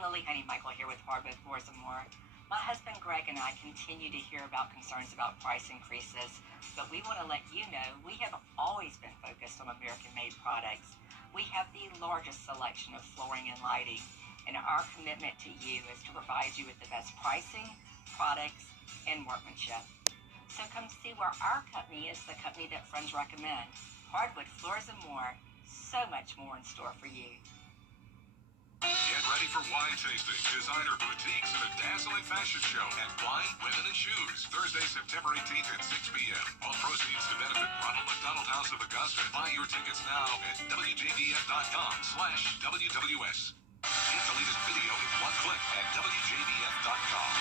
Lily Honey Michael here with Hardwood Floors and More. My husband Greg and I continue to hear about concerns about price increases, but we want to let you know we have always been focused on American-made products. We have the largest selection of flooring and lighting, and our commitment to you is to provide you with the best pricing, products, and workmanship. So come see where our company is the company that friends recommend. Hardwood Floors and More. So much more in store for you. Get ready for wine tasting, designer boutiques, and a dazzling fashion show at Wine, Women, and Shoes. Thursday, September 18th at 6 p.m. All proceeds to benefit Ronald McDonald House of Augusta. Buy your tickets now at WJBF.com/WWS. Get the latest video in one click at WJBF.com.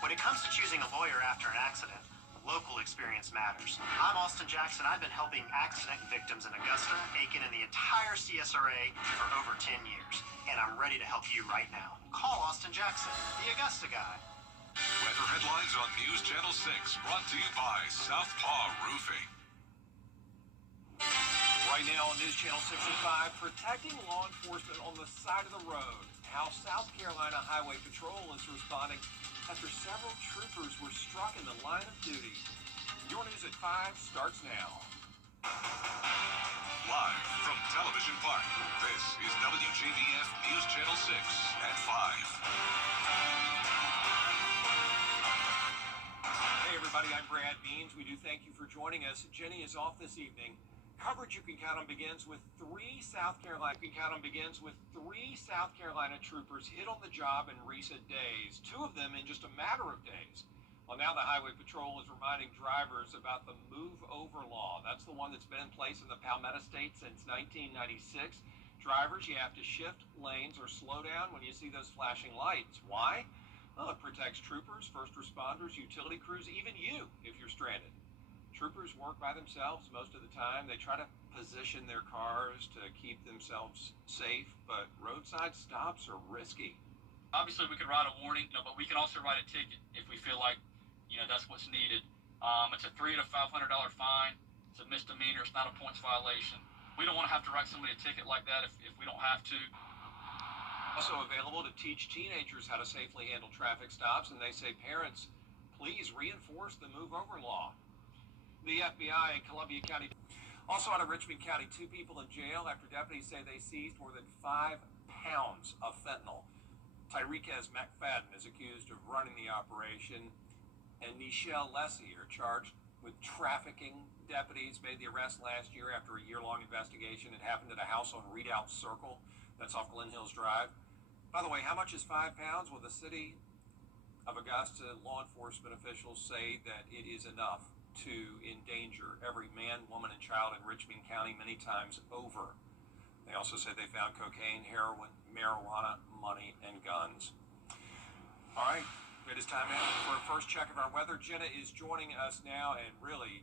When it comes to choosing a lawyer after an accident, local experience matters. I'm Austin Jackson. I've been helping accident victims in Augusta, Aiken, and the entire CSRA for over 10 years. And I'm ready to help you right now. Call Austin Jackson, the Augusta guy. Weather headlines on News Channel 6, brought to you by Southpaw Roofing. Right now on News Channel 6 and 5, protecting law enforcement on the side of the road. How South Carolina Highway Patrol is responding after several troopers were struck in the line of duty. Your News at 5 starts now. Live from Television Park, this is WJBF News Channel 6 at 5. Hey everybody, I'm Brad Means. We do thank you for joining us. Jenny is off this evening. Coverage you can count on begins with three South Carolina troopers hit on the job in recent days, two of them in just a matter of days. Well, now the Highway Patrol is reminding drivers about the move over law. That's the one that's been in place in the Palmetto State since 1996. Drivers, you have to shift lanes or slow down when you see those flashing lights. Why? Well, it protects troopers, first responders, utility crews, even you if you're stranded. Troopers work by themselves most of the time. They try to position their cars to keep themselves safe, but roadside stops are risky. Obviously, we could write a warning, but we can also write a ticket if we feel like, that's what's needed. It's a $300 to $500 fine. It's a misdemeanor. It's not a points violation. We don't want to have to write somebody a ticket like that if we don't have to. Also available to teach teenagers how to safely handle traffic stops, and they say, parents, please reinforce the move over law. The FBI in Columbia County. Also out of Richmond County, 2 people in jail after deputies say they seized more than 5 pounds of fentanyl. Tyreekez McFadden is accused of running the operation, and Nichelle Lessie are charged with trafficking. Deputies made the arrest last year after a year-long investigation. It happened at a house on Redoubt Circle. That's off Glen Hills Drive. By the way, how much is 5 pounds? Well, the city of Augusta law enforcement officials say that it is enough to endanger every man, woman, and child in Richmond County many times over. They also say they found cocaine, heroin, marijuana, money, and guns. All right, it is time now for a first check of our weather. Jenna is joining us now, and really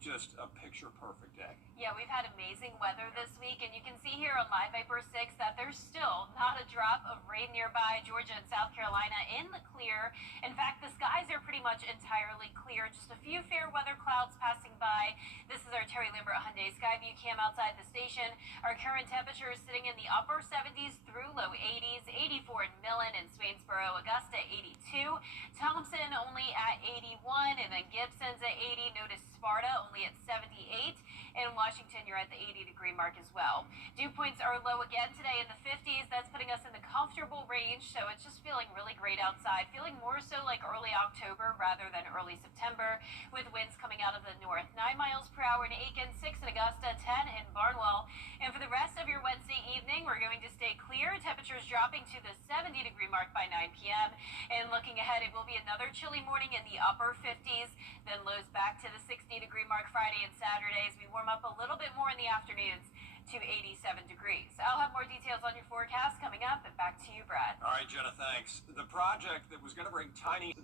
just a picture-perfect day. Yeah, we've had amazing weather this week, and you can see here on Live Viper 6 that there's still not a drop of rain nearby. Georgia and South Carolina in the clear. In fact, the skies are pretty much entirely clear. Just a few fair weather clouds passing by. This is our Terry Lambert Hyundai Skyview cam outside the station. Our current temperature is sitting in the upper 70s through low 80s. 84 in Millen and Swainsboro, Augusta 82. Thompson only at 81, and then Gibson's at 80. Notice Sparta only at 78. In Washington, you're at the 80-degree mark as well. Dew points are low again today in the 50s. That's putting us in the comfortable range, so it's just feeling really great outside. Feeling more so like early October rather than early September, with winds coming out of the north. 9 miles per hour in Aiken, 6 in Augusta, 10 in Barnwell. And for the rest of your Wednesday evening, we're going to stay clear. Temperatures dropping to the 70-degree mark by 9 p.m. And looking ahead, it will be another chilly morning in the upper 50s, then lows back to the 60-degree mark Friday and Saturday as we warm up a little bit more in the afternoons to 87 degrees. I'll have more details on your forecast coming up, and back to you, Brad. All right, Jenna, thanks. The project that was going to bring tiny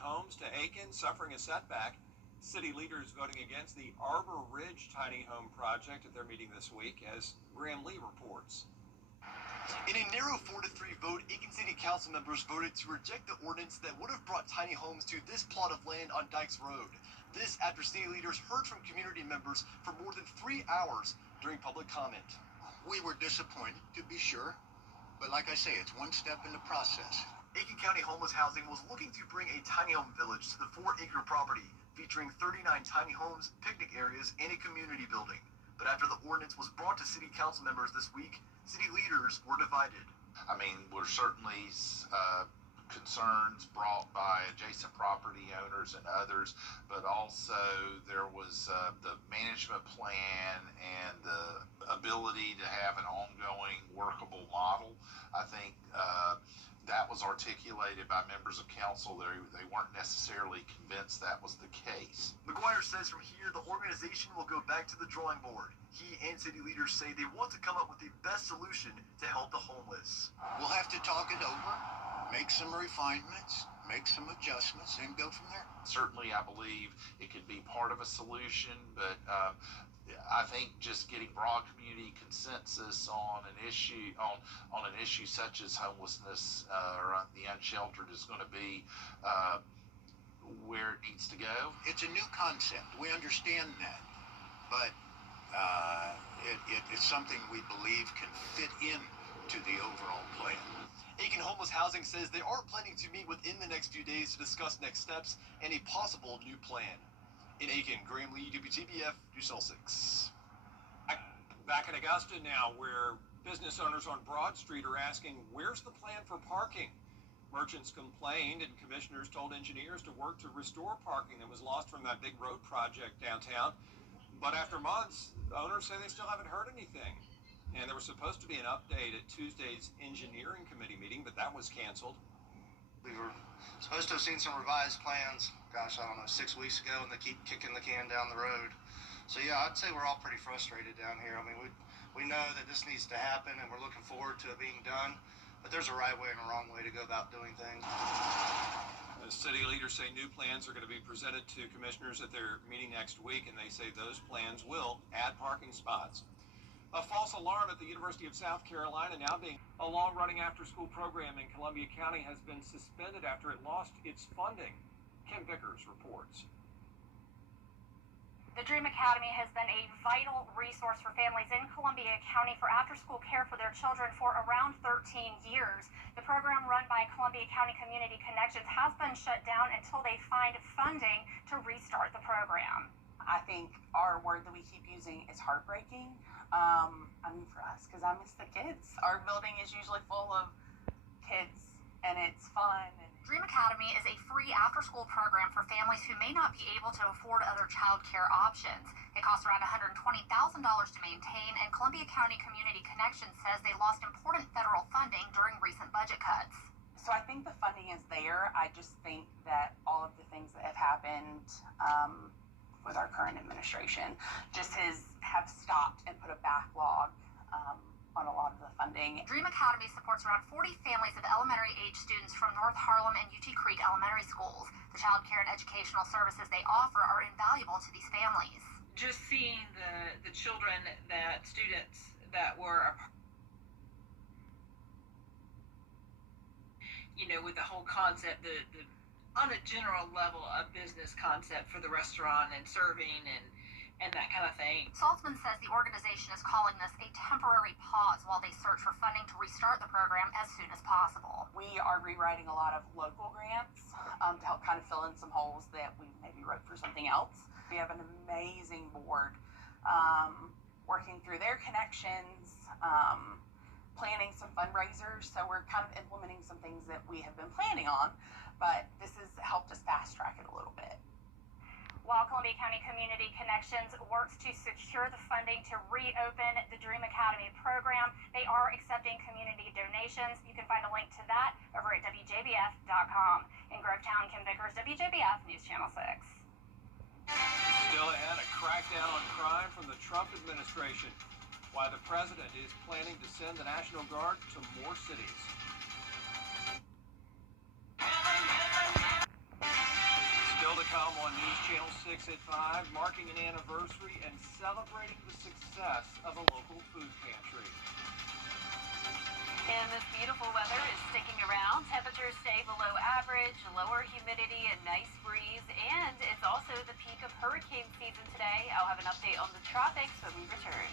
homes to Aiken suffering a setback. City leaders voting against the Arbor Ridge tiny home project at their meeting this week, as Graham Lee reports. In a narrow 4-3 vote, Aiken City Council members voted to reject the ordinance that would have brought tiny homes to this plot of land on Dykes Road. This after city leaders heard from community members for more than 3 hours during public comment. We were disappointed, to be sure, but like I say, it's one step in the process. Aiken County Homeless Housing was looking to bring a tiny home village to the 4-acre property, featuring 39 tiny homes, picnic areas, and a community building. But after the ordinance was brought to city council members this week, city leaders were divided. I mean, we're certainly concerns brought by adjacent property owners and others, but also there was the management plan and the ability to have an ongoing workable model. I think that was articulated by members of council. They weren't necessarily convinced that was the case. McGuire says from here, the organization will go back to the drawing board. He and city leaders say they want to come up with the best solution to help the homeless. We'll have to talk it over, make some refinements, make some adjustments, and go from there. Certainly, I believe it could be part of a solution, but I think just getting broad community consensus on an issue on an issue such as homelessness or the unsheltered is going to be where it needs to go. It's a new concept. We understand that, but it's something we believe can fit into the overall plan. Aiken Homeless Housing says they are planning to meet within the next few days to discuss next steps and a possible new plan. In Aiken, Graham Lee, WJBF, News Channel 6. Back in Augusta now, where business owners on Broad Street are asking, where's the plan for parking? Merchants complained and commissioners told engineers to work to restore parking that was lost from that big road project downtown. But after months, owners say they still haven't heard anything. And there was supposed to be an update at Tuesday's engineering committee meeting, but that was canceled. We were supposed to have seen some revised plans, gosh, I don't know, 6 weeks ago, and they keep kicking the can down the road. So yeah, I'd say we're all pretty frustrated down here. I mean, we know that this needs to happen, and we're looking forward to it being done, but there's a right way and a wrong way to go about doing things. The city leaders say new plans are going to be presented to commissioners at their meeting next week, and they say those plans will add parking spots. A false alarm at the University of South Carolina now being a long-running after-school program in Columbia County has been suspended after it lost its funding. Kim Vickers reports. The Dream Academy has been a vital resource for families in Columbia County for after-school care for their children for around 13 years. The program run by Columbia County Community Connections has been shut down until they find funding to restart the program. I think our word that we keep using is heartbreaking. I mean, for us, because I miss the kids. Our building is usually full of kids, and it's fun. Dream Academy is a free after-school program for families who may not be able to afford other child care options. It costs around $120,000 to maintain, and Columbia County Community Connections says they lost important federal funding during recent budget cuts. So I think the funding is there. I just think that all of the things that have happened with our current administration just have stopped and put a backlog on a lot of the funding. Dream Academy supports around 40 families of elementary age students from North Harlem and UT Creek elementary schools. The child care and educational services they offer are invaluable to these families. Just seeing the children, that students that were, with the whole concept, the on a general level, a business concept for the restaurant and serving and that kind of thing. Saltzman says the organization is calling this a temporary pause while they search for funding to restart the program as soon as possible. We are rewriting a lot of local grants to help kind of fill in some holes that we maybe wrote for something else. We have an amazing board working through their connections, planning some fundraisers. So we're kind of implementing some things that we have been planning on, but this has helped us fast track it a little bit. While Columbia County Community Connections works to secure the funding to reopen the Dream Academy program, they are accepting community donations. You can find a link to that over at WJBF.com. In Grovetown, Kim Vickers, WJBF News Channel 6. Still ahead, a crackdown on crime from the Trump administration. Why the president is planning to send the National Guard to more cities. Still to come on News Channel 6 at 5, marking an anniversary and celebrating the success of a local food pantry. And this beautiful weather is sticking around. Temperatures stay below average, lower humidity, a nice breeze, and it's also the peak of hurricane season today. I'll have an update on the tropics when we return.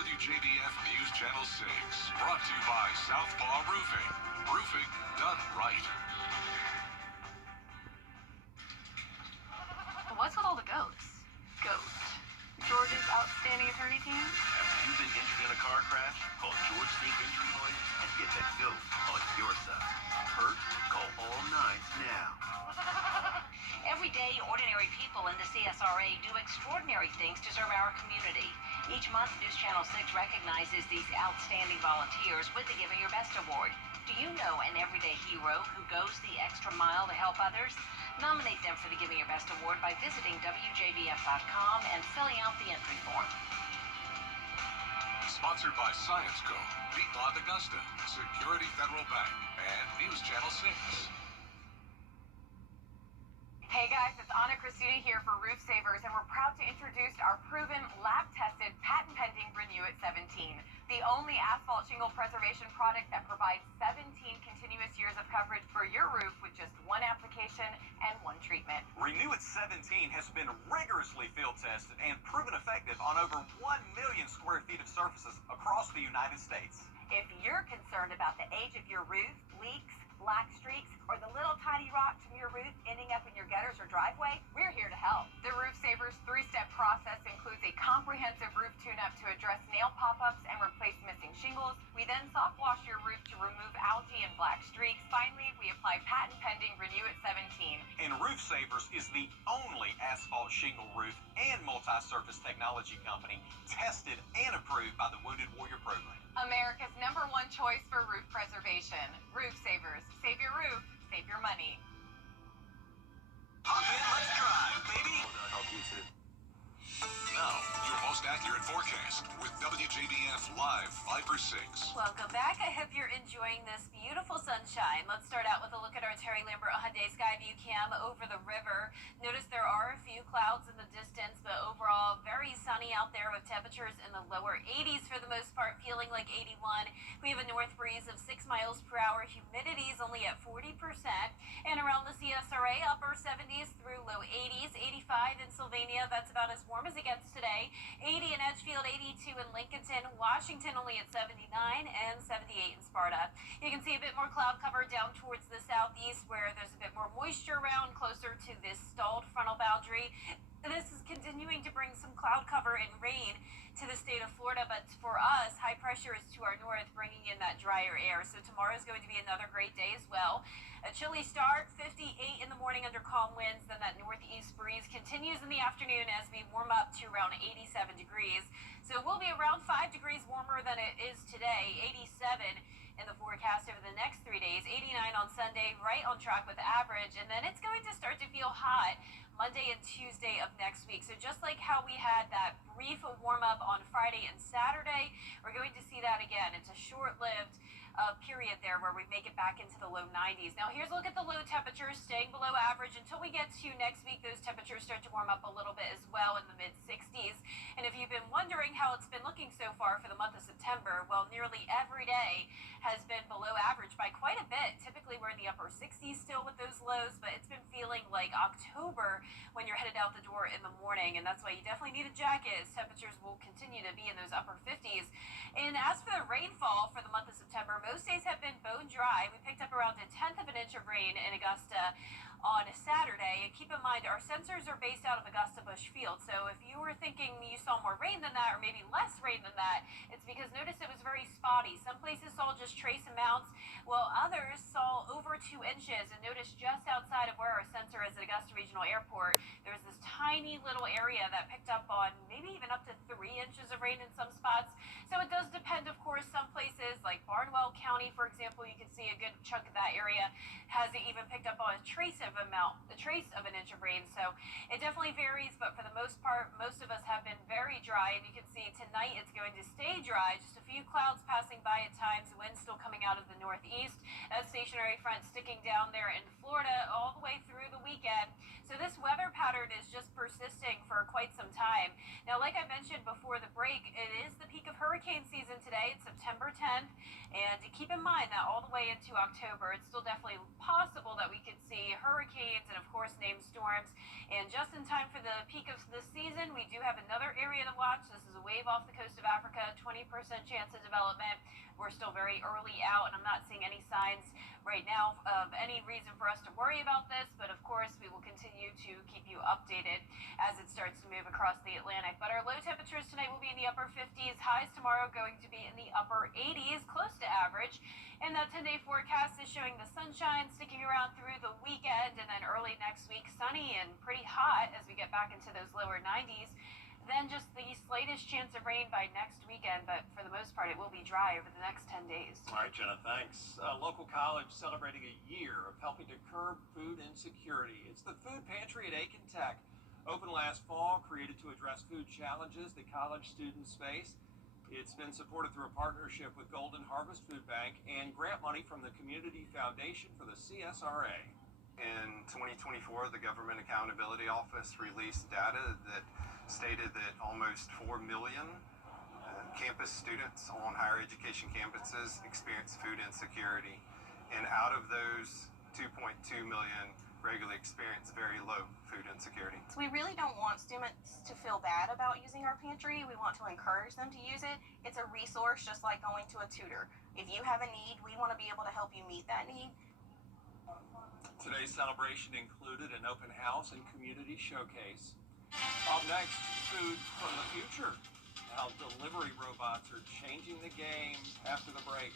WJBF News Channel 6. Brought to you by Southpaw Roofing. Roofing done right. What's with all the ghosts? Goat. George's outstanding attorney team? Have you been injured in a car crash? Call George Street Injury Lawyers and get the GOAT on your side. Hurt? Call all nines now. Every day, ordinary people in the CSRA do extraordinary things to serve our community. Each month, News Channel 6 recognizes these outstanding volunteers with the Giving Your Best Award. Do you know an everyday hero who goes the extra mile to help others? Nominate them for the Giving Your Best Award by visiting WJBF.com and filling out the entry form. Sponsored by Science Co., Piedmont Augusta, Security Federal Bank, and News Channel 6. Hey guys, it's Anna Christina here for Roof Savers, and we're proud to introduce our proven, lab-tested, patent-pending Renew It 17, the only asphalt shingle preservation product that provides 17 continuous years of coverage for your roof with just one application and one treatment. Renew It 17 has been rigorously field tested and proven effective on over 1 million square feet of surfaces across the United States. If you're concerned about the age of your roof, leaks, black streaks, or the little tiny rocks from your roof ending up in your gutters or driveway, we're here to help. The Roof Savers 3-step process includes a comprehensive roof tune-up to address nail pop-ups and replace missing shingles. We then soft wash your roof to remove algae and black streaks. Finally, we apply patent-pending Renew It 17. And Roof Savers is the only asphalt shingle roof and multi-surface technology company tested and approved by the Wounded Warrior Program. America's #1 choice for roof preservation. Roof Savers. Save your roof, save your money. Hop in, let's drive, baby! Help you too. Now, your most accurate forecast with WJBF Live Viper 6. Welcome back. I hope you're enjoying this beautiful sunshine. Let's start out with a look at our Terry Lambert Hyundai Skyview cam over the river. Notice there are a few clouds in the distance, but overall very sunny out there with temperatures in the lower 80s for the most part, feeling like 81. We have a north breeze of 6 miles per hour. Humidity is only at 40%. And around the CSRA, upper 70s through low 80s. 85 in Sylvania. That's about as warm as it gets today. 80 in Edgefield, 82 in Lincolnton, Washington only at 79, and 78 in Sparta. You can see a bit more cloud cover down towards the southeast where there's a bit more moisture around closer to this stalled frontal boundary. This is continuing to bring some cloud cover and rain to the state of Florida, but for us, high pressure is to our north, bringing in that drier air. So tomorrow is going to be another great day as well. A chilly start, 58 in the morning under calm winds, then that northeast breeze continues in the afternoon as we warm up to around 87 degrees. So we'll be around 5 degrees warmer than it is today, 87 in the forecast over the next 3 days, 89 on Sunday, right on track with the average, and then it's going to start to feel hot Monday and Tuesday of next week. So just like how we had that brief warm-up on Friday and Saturday, we're going to see that again. It's a short-lived period there where we make it back into the low 90s. Now here's a look at the low temperatures staying below average until we get to next week. Those temperatures start to warm up a little bit as well in the mid-60s. And if you've been wondering how it's been looking so far for the month of September, well, nearly every day has been below average by quite a bit. Typically we're in the upper 60s still with those lows, but it's been feeling like October when you're headed out the door in the morning, and that's why you definitely need a jacket as temperatures will continue to be in those upper 50s. And as for the rainfall for the month of September, most days have been bone dry. We picked up around 1/10 of an inch of rain in Augusta on a Saturday. And keep in mind, our sensors are based out of Augusta Bush Field. So if you were thinking you saw more rain than that, or maybe less rain than that, it's because notice it was very spotty. Some places saw just trace amounts, while others saw over 2 inches. And notice just outside of where our sensor is at Augusta Regional Airport, there was this tiny little area that picked up on maybe even up to 3 inches of rain in some spots. So it does depend, of course. Some places like Barnwell County, for example, you can see a good chunk of that area has even picked up on a trace of an inch of rain. So it definitely varies, but for the most part, most of us have been very dry. And you can see tonight it's going to stay dry. Just a few clouds passing by at times. Wind still coming out of the northeast. That stationary front sticking down there in Florida all the way through the weekend. So this weather pattern is just persisting for quite some time. Now, like I mentioned before the break, it is the peak of hurricane season today. It's September 10th. And keep in mind that all the way into October, it's still definitely possible that we could see hurricanes and, of course, named storms And just in time for the peak of the season, we do have another area to watch. This is a wave off the coast of Africa, 20% chance of development. We're still very early out, and I'm not seeing any signs right now of any reason for us to worry about this, but of course we will continue to keep you updated as it starts to move across the Atlantic. But our low temperatures tonight will be in the upper 50s, highs tomorrow going to be in the upper 80s, close to average. And that 10-day forecast is showing the sunshine sticking around through the weekend, and then early next week sunny and pretty hot as we get back into those lower 90s. Then just the slightest chance of rain by next weekend, but for the most part it will be dry over the next 10 days. All right, Jenna, thanks. A local college celebrating a year of helping to curb food insecurity. It's the Food Pantry at Aiken Tech. Opened last fall, created to address food challenges that college students face. It's been supported through a partnership with Golden Harvest Food Bank and grant money from the Community Foundation for the CSRA. In 2024, the Government Accountability Office released data that stated that almost 4 million campus students on higher education campuses experience food insecurity. And out of those, 2.2 million regularly experience very low food insecurity. So we really don't want students to feel bad about using our pantry. We want to encourage them to use it. It's a resource just like going to a tutor. If you have a need, we want to be able to help you meet that need. Today's celebration included an open house and community showcase. Up next, food from the future. How delivery robots are changing the game after the break.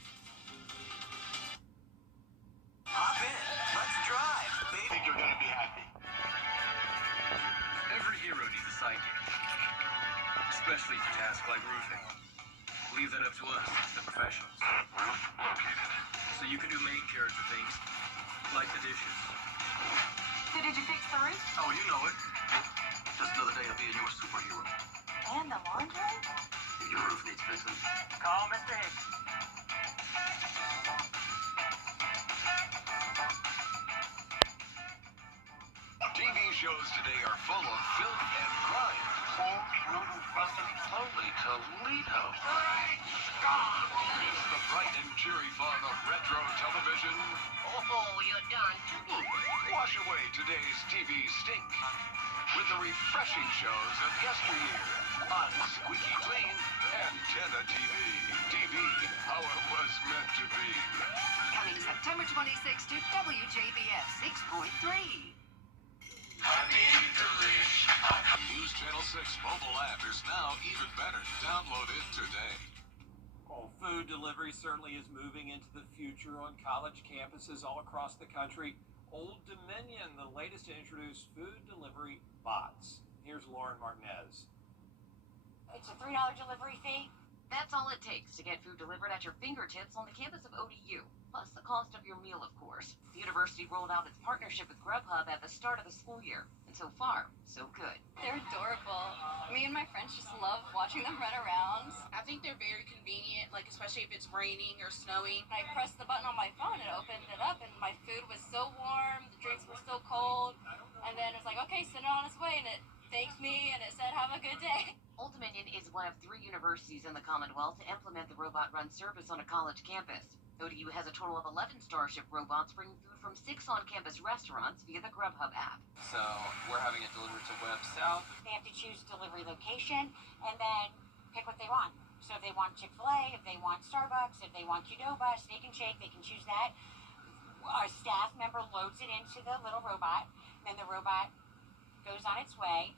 Hop in. Let's drive. I think you're going to be happy. Every hero needs a sidekick, especially for tasks like roofing. Leave that up to us, the professionals. Roof located. So you can do main character things, like the dishes. So did you fix the roof? Oh, you know it. Just another day of being your superhero. And the laundry? Your roof needs fixing. Call Mr. Hicks. TV shows today are full of filth and crime. Holy Toledo. Miss the bright and cheery fun of retro television? Oh, you're done too. Wash away today's TV stink with the refreshing shows of yesteryear on Squeaky Clean Antenna TV. TV, how it was meant to be. Coming September 26 to WJBF 6.3. News Channel 6 mobile app is now even better. Download it today. Well, food delivery certainly is moving into the future on college campuses all across the country. Old Dominion, the latest to introduce food delivery bots. Here's Lauren Martinez. It's a $3 delivery fee. That's all it takes to get food delivered at your fingertips on the campus of ODU, plus the cost of your meal, of course. The university rolled out its partnership with Grubhub at the start of the school year, and so far, so good. They're adorable. Me and my friends just love watching them run around. I think they're very convenient, like especially if it's raining or snowing. I pressed the button on my phone and it opened it up, and my food was so warm, the drinks were so cold, and then it's like, okay, send it on its way, and it thanked me and it said, have a good day. Old Dominion is one of 3 universities in the Commonwealth to implement the robot run service on a college campus. ODU has a total of 11 Starship robots bringing food from 6 on-campus restaurants via the Grubhub app. So we're having it delivered to Web South. They have to choose delivery location and then pick what they want. So if they want Chick-fil-A, if they want Starbucks, if they want Qdoba, Steak and Shake, they can choose that. A staff member loads it into the little robot, then the robot goes on its way.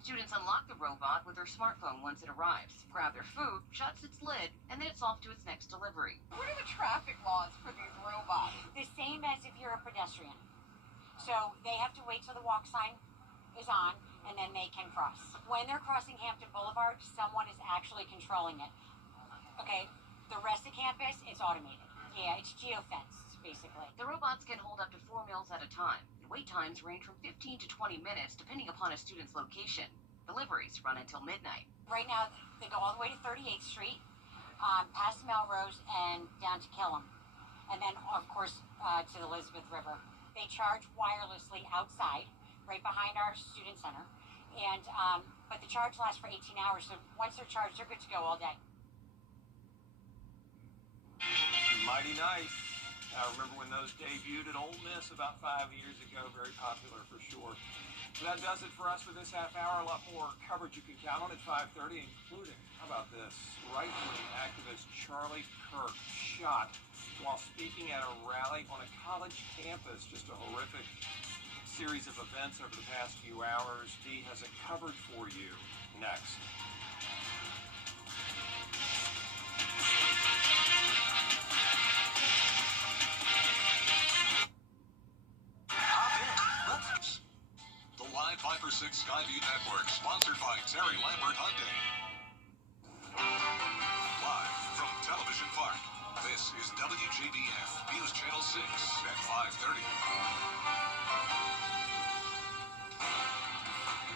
Students unlock the robot with their smartphone once it arrives, grab their food, shuts its lid, and then it's off to its next delivery. What are the traffic laws for these robots? The same as if you're a pedestrian. So they have to wait till the walk sign is on, and then they can cross. When they're crossing Hampton Boulevard, someone is actually controlling it. Okay, the rest of campus, it's automated. Yeah, it's geofenced, basically. The robots can hold up to 4 meals at a time. Wait times range from 15 to 20 minutes, depending upon a student's location. Deliveries run until midnight. Right now, they go all the way to 38th Street, past Melrose, and down to Killam. And then, of course, to the Elizabeth River. They charge wirelessly outside, right behind our student center. And but the charge lasts for 18 hours, so once they're charged, they're good to go all day. Mighty nice. I remember when those debuted at Ole Miss about 5 years ago. Very popular for sure. So that does it for us for this half hour. A lot more coverage you can count on at 5:30, including, how about this, right-wing activist Charlie Kirk shot while speaking at a rally on a college campus. Just a horrific series of events over the past few hours. Dee has it covered for you next. The Live 5 for 6 Skyview Network, sponsored by Terry Lambert Hyundai. Live from Television Park, this is WJBF News Channel 6 at 5:30.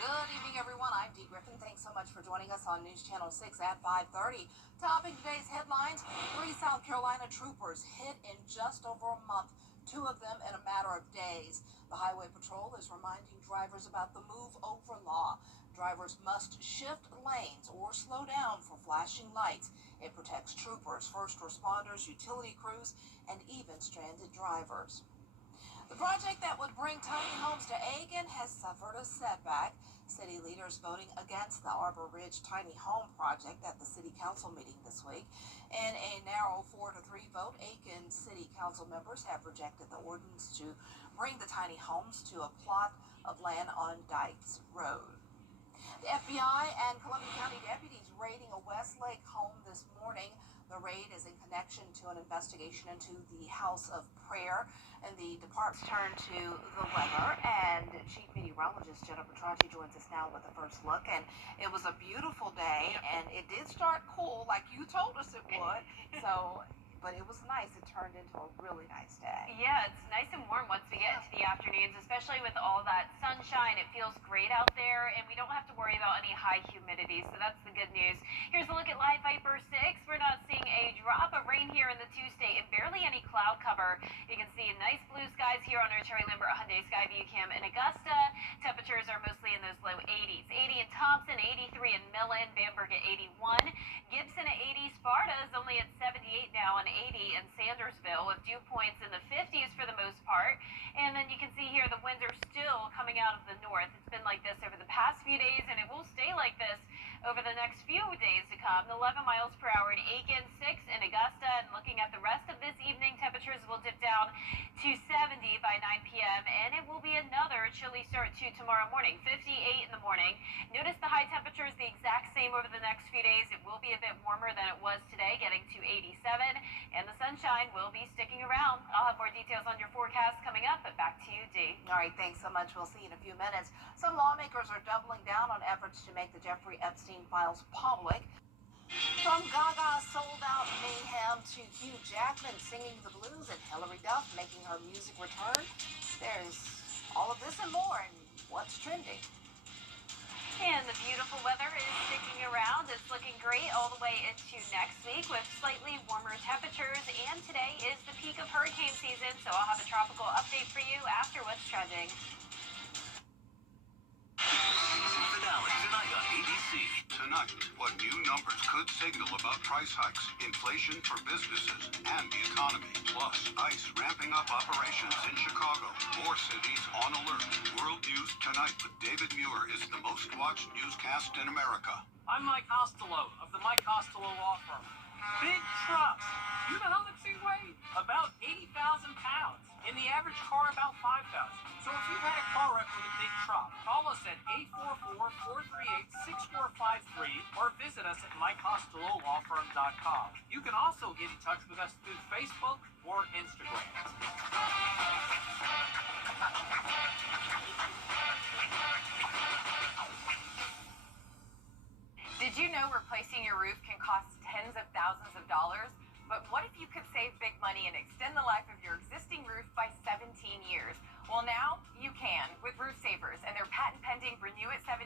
Good evening, everyone. I'm Dee Griffin. Thanks so much for joining us on News Channel 6 at 5:30. Topping today's headlines, 3 South Carolina troopers hit in just over a month, 2 of them in a matter of days. The Highway Patrol is reminding drivers about the move over law. Drivers must shift lanes or slow down for flashing lights. It protects troopers, first responders, utility crews, and even stranded drivers. The project that would bring tiny homes to Aiken has suffered a setback. City leaders voting against the Arbor Ridge Tiny Home Project at the City Council meeting this week. In a narrow 4-3 vote, Aiken City Council members have rejected the ordinance to bring the tiny homes to a plot of land on Dykes Road. The FBI and Columbia County deputies raiding a Westlake home this morning. The raid is in connection to an investigation into the House of Prayer, and the department's turn to the weather. And Chief Meteorologist Jennifer Petracci joins us now with the first look. And it was a beautiful day, and it did start cool, like you told us it would. But it was nice. It turned into a really nice day. Yeah, it's nice and warm once we get into the afternoons, especially with all that sunshine. It feels great out there, and we don't have to worry about any high humidity, so that's the good news. Here's a look at Live Viper 6. We're not seeing a drop of rain here in the two-state and barely any cloud cover. You can see nice blue skies here on our Terry Lambert Hyundai Skyview Cam in Augusta. Temperatures are mostly in those low 80s. 80 in Thompson, 83 in Millen, Bamberg at 81. Gibson at 80. Sparta is only at 78 now, and 80 in Sandersville, with dew points in the 50s for the most part. And then you can see here the winds are still coming out of the north. It's been like this over the past few days, and it will stay like this over the next few days to come. 11 miles per hour in Aiken, 6 in Augusta, and looking at the rest of this evening, temperatures will dip down to 70 by 9 p.m., and it will be another chilly start to tomorrow morning, 58 in the morning. Notice the high temperature is the exact same over the next few days. It will be a bit warmer than it was today, getting to 87, and the sunshine will be sticking around. I'll have more details on your forecast coming up, but back to you, Dee. All right, thanks so much. We'll see you in a few minutes. Some lawmakers are doubling down on efforts to make the Jeffrey Epstein files public. From Gaga's sold-out mayhem to Hugh Jackman singing the blues and Hilary Duff making her music return, there's all of this and more in What's Trending. And the beautiful weather is sticking around. It's looking great all the way into next week with slightly warmer temperatures. And today is the peak of hurricane season, so I'll have a tropical update for you after What's Trending. Season finale tonight on ABC. Tonight, what new numbers could signal about price hikes, inflation for businesses, and the economy. Plus, ICE ramping up operations in Chicago. More cities on alert. World News Tonight with David Muir is the most watched newscast in America. I'm Mike Costello of the Mike Costello Law Firm. Big trucks. You know how much they weigh? About 80,000 pounds. In the average car, about 5,000. So if you've had a car wreck with a big truck, call us at 844-438-6453 or visit us at MikeCostelloLawFirm.com. You can also get in touch with us through Facebook or Instagram. Did you know replacing your roof can cost tens of thousands of dollars? But what if you could save big money and extend the life of your existing roof by 17 years? Well, now you can with Roof Savers and their patent-pending Renew at 17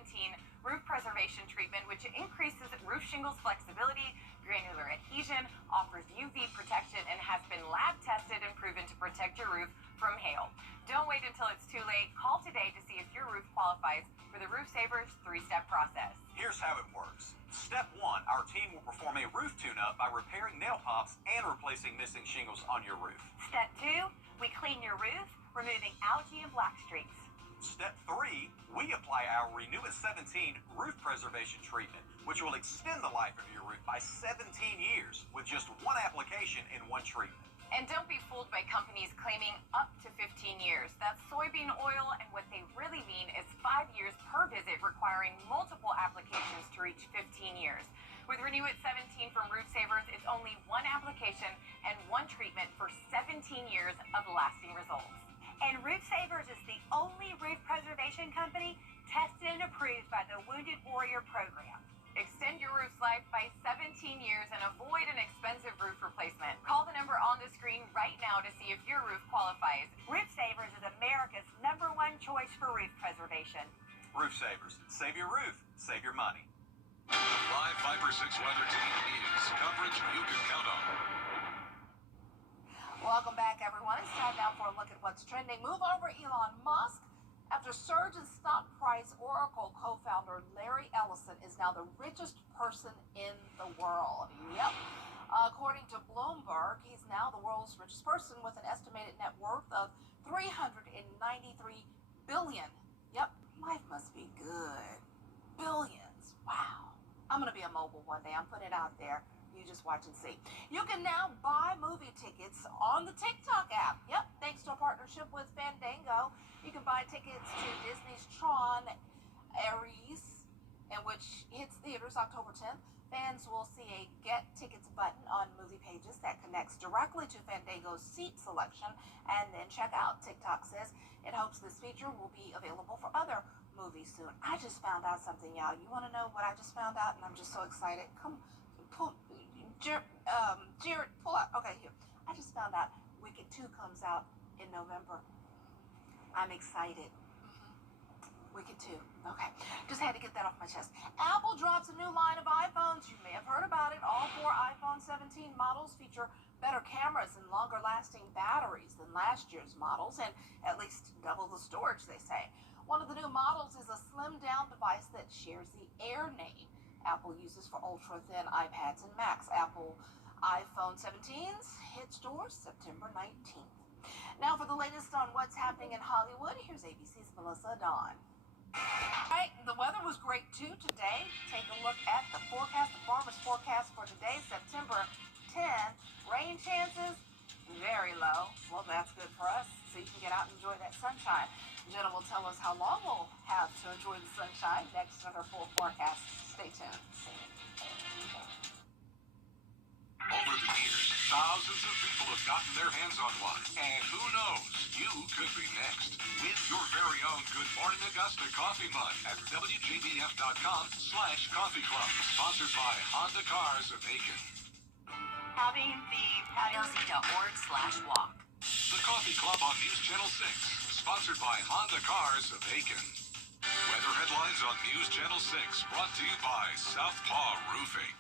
roof preservation treatment, which increases roof shingles flexibility, granular adhesion, offers UV protection, and has been lab tested and proven to protect your roof from hail. Don't wait until it's too late. Call today to see if your roof qualifies for the Roof Savers 3-step process. Here's how it works. Step 1, our team will perform a roof tune-up by repairing nail pops and replacing missing shingles on your roof. Step 2, we clean your roof, removing algae and black streaks. Step 3, we apply our Renew It 17 roof preservation treatment, which will extend the life of your roof by 17 years with just one application and one treatment. And don't be fooled by companies claiming up to 15 years. That's soybean oil, and what they really mean is 5 years per visit, requiring multiple applications to reach 15 years. With Renew It 17 from Roof Savers, it's only one application and one treatment for 17 years of lasting results. And Roof Savers is the only roof preservation company tested and approved by the Wounded Warrior Program. Extend your roof's life by 17 years and avoid an expensive roof replacement. Call the number on the screen right now to see if your roof qualifies. Roof Savers is America's #1 choice for roof preservation. Roof Savers. Save your roof. Save your money. The live Viper 6 weather team is coverage you can count on. Welcome back, everyone. It's time now for a look at what's trending. Move over Elon Musk. After surge in stock price, Oracle co-founder Larry Ellison is now the richest person in the world. Yep. According to Bloomberg, he's now the world's richest person with an estimated net worth of $393 billion. Yep. Life must be good. Billions. Wow. I'm going to be a mogul one day. I'm putting it out there. You just watch and see. You can now buy movie tickets on the TikTok app. Yep, thanks to a partnership with Fandango. You can buy tickets to Disney's Tron Ares, in which hits theaters October 10th. Fans will see a Get Tickets button on movie pages that connects directly to Fandango's seat selection and then check out. TikTok says it hopes this feature will be available for other movies soon. I just found out something, y'all. You want to know what I just found out? And I'm just so excited. Come, pull. Jared, pull out. Okay, here. I just found out Wicked 2 comes out in November. I'm excited. Wicked 2. Okay. Just had to get that off my chest. Apple drops a new line of iPhones. You may have heard about it. All 4 iPhone 17 models feature better cameras and longer lasting batteries than last year's models, and at least double the storage, they say. One of the new models is a slimmed down device that shares the Air name Apple uses for ultra-thin iPads and Macs. Apple iPhone 17s hit stores September 19th. Now for the latest on what's happening in Hollywood, here's ABC's Melissa Dawn. All right, the weather was great too today. Take a look at the forecast, the farmer's forecast for today, September 10th. Rain chances, very low. Well, that's good for us, so you can get out and enjoy that sunshine. Jenna will tell us how long we'll have to enjoy the sunshine next to her full forecast. Stay tuned. Over the years, thousands of people have gotten their hands on one. And who knows, you could be next. Win your very own Good Morning Augusta coffee mug at WJBF.com/coffee club. Sponsored by Honda Cars of Aiken. Having the LC.org/walk. The Coffee Club on News Channel 6. Sponsored by Honda Cars of Aiken. Weather headlines on News Channel 6. Brought to you by Southpaw Roofing.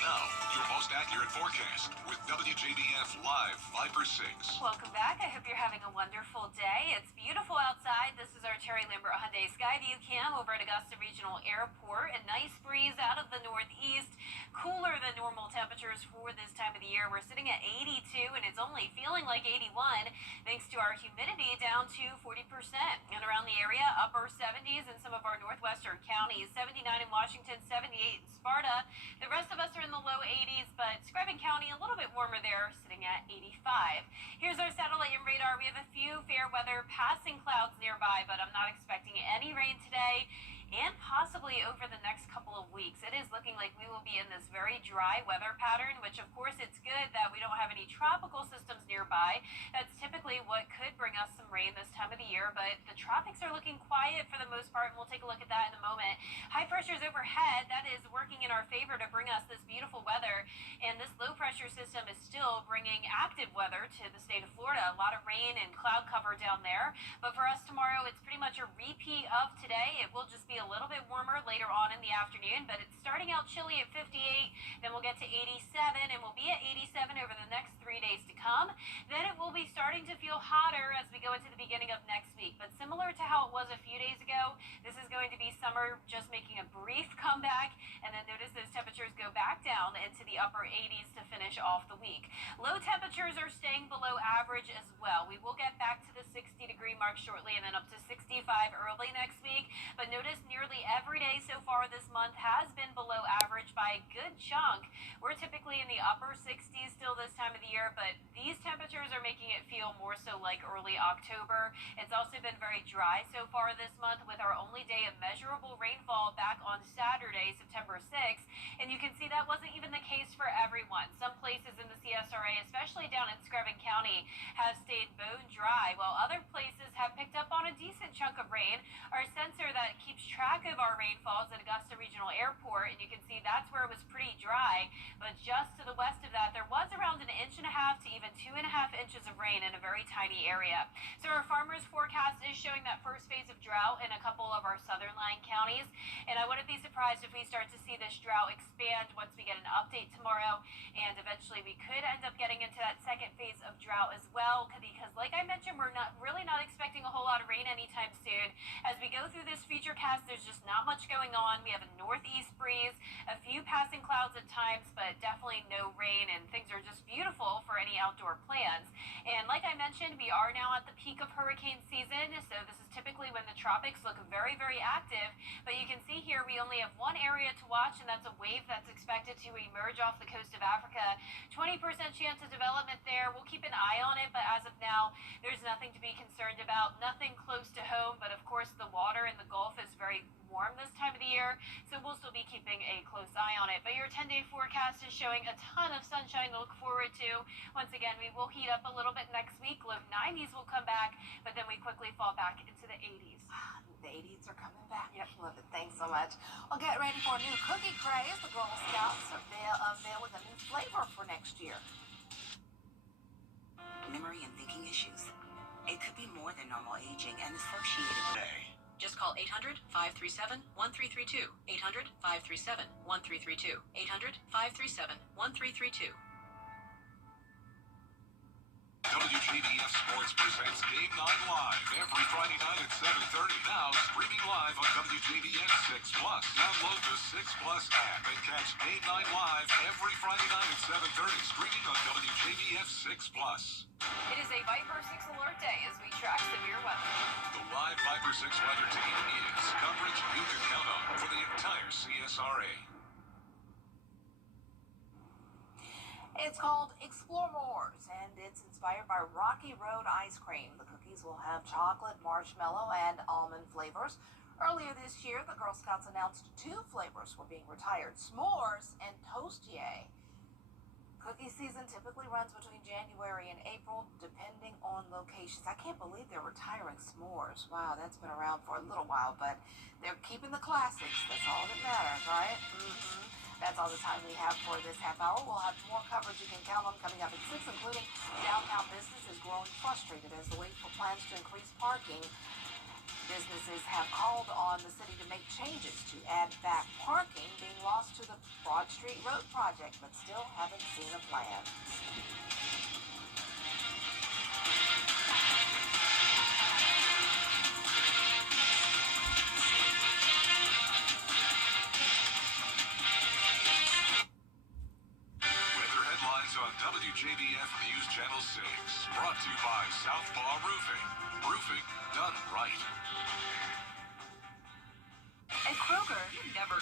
Now, your most accurate forecast with WJBF Live Viper 6. Welcome back. I hope you're having a wonderful day. It's beautiful outside. This is our Terry Lambert Hyundai Skyview cam over at Augusta Regional Airport. A nice breeze out of the northeast. Cooler than normal temperatures for this time of the year. We're sitting at 82 and it's only feeling like 81 thanks to our humidity down to 40%. And around the area, upper 70s in some of our northwestern counties. 79 in Washington, 78 in Sparta. The rest of us are in the low 80s, but Screven County a little bit warmer there, sitting at 85. Here's our satellite and radar. We have a few fair weather passing clouds nearby, but I'm not expecting any rain today and possibly over the next couple of weeks. It is looking like we will be in this very dry weather pattern, which of course it's good that we don't have any tropical systems nearby. That's typically what could bring us some rain this time of the year, but the tropics are looking quiet for the most part, and we'll take a look at that in a moment. High pressure is overhead. That is working in our favor to bring us this beautiful weather, and this low pressure system is still bringing active weather to the state of Florida. A lot of rain and cloud cover down there, but for us tomorrow, it's pretty much a repeat of today. It will just be a little bit warmer later on in the afternoon, but it's starting out chilly at 58, then we'll get to 87, and we'll be at 87 over the next 3 days to come. Then it will be starting to feel hotter as we go into the beginning of next week. But similar to how it was a few days ago, this is going to be summer just making a brief comeback. And then notice those temperatures go back down into the upper 80s to finish off the week. Low temperatures are staying below average as well. We will get back to the 60-degree mark shortly and then up to 65 early next week. But notice nearly every day so far this month has been below average by a good chunk. We're typically in the upper 60s still this time of the year, but these temperatures are making it feel more so like early October. It's also been very dry so far this month with our only day of measurable rainfall back on Saturday, September 6th. And you can see that wasn't even the case for everyone. Some places in the CSRA, especially down in Screven County, have stayed bone dry, while other places have picked up on a decent chunk of rain. Our sensor that keeps track of our rainfalls at Augusta Regional Airport, and you can see that's where it was pretty dry. But just to the west of that, there was around 1.5 inches to even 2.5 inches of rain in a very tiny area. So our farmers forecast is showing that first phase of drought in a couple of our southern lying counties. And I wouldn't be surprised if we start to see this drought expand once we get an update tomorrow. And eventually we could end up getting into that second phase of drought as well. Because like I mentioned, we're really not expecting a whole lot of rain anytime soon. As we go through this feature cast, there's just not much going on. We have a northeast breeze, a few passing clouds at times, but definitely no rain, and things are just beautiful for any outdoor plans. And like I mentioned, we are now at the peak of hurricane season, so this is typically when the tropics look very, very active. But you can see here we only have one area to watch, and that's a wave that's expected to emerge off the coast of Africa. 20% chance of development there. We'll keep an eye on it, but as of now, there's nothing to be concerned about, nothing close to home. But of course, the water in the Gulf is very warm this time of the year, so we'll still be keeping a close eye on it. But your 10-day forecast is showing a ton of sunshine to look forward to. Once again, we will heat up a little bit next week. Low 90s will come back, but then we quickly fall back into the 80s. The 80s are coming back. Yep. Love it. Thanks so much. Well, get ready for a new cookie craze. The Girl Scouts are unveiling a new flavor for next year. Memory and thinking issues. It could be more than normal aging and associated with it. Just call 800-537-1332. 800-537-1332. 800-537-1332. WJBF Sports presents Game 9 Live every Friday night at 7:30. Now streaming live on WJBF 6 Plus. Download the 6 Plus app and catch Game 9 Live every Friday night at 7:30. Streaming on WJBF 6 Plus. It is a Viper 6 alert day as we track severe weather. The live Viper 6 weather team is coverage you can count on for the entire CSRA. It's called Explore More's, and it's inspired by Rocky Road ice cream. The cookies will have chocolate, marshmallow, and almond flavors. Earlier this year, the Girl Scouts announced 2 flavors were being retired: s'mores and toastier. Cookie season typically runs between January and April, depending on locations. I can't believe they're retiring s'mores. Wow, that's been around for a little while, but they're keeping the classics. That's all that matters, right? That's all the time we have for this half hour. We'll have more coverage you can count on coming up at 6, including downtown business is growing frustrated as they wait for plans to increase parking. Businesses have called on the city to make changes to add back parking being lost to the Broad Street Road project, but still haven't seen a plan. WJBF News Channel 6, brought to you by Southpaw Roofing. Roofing done right. At Kroger, you never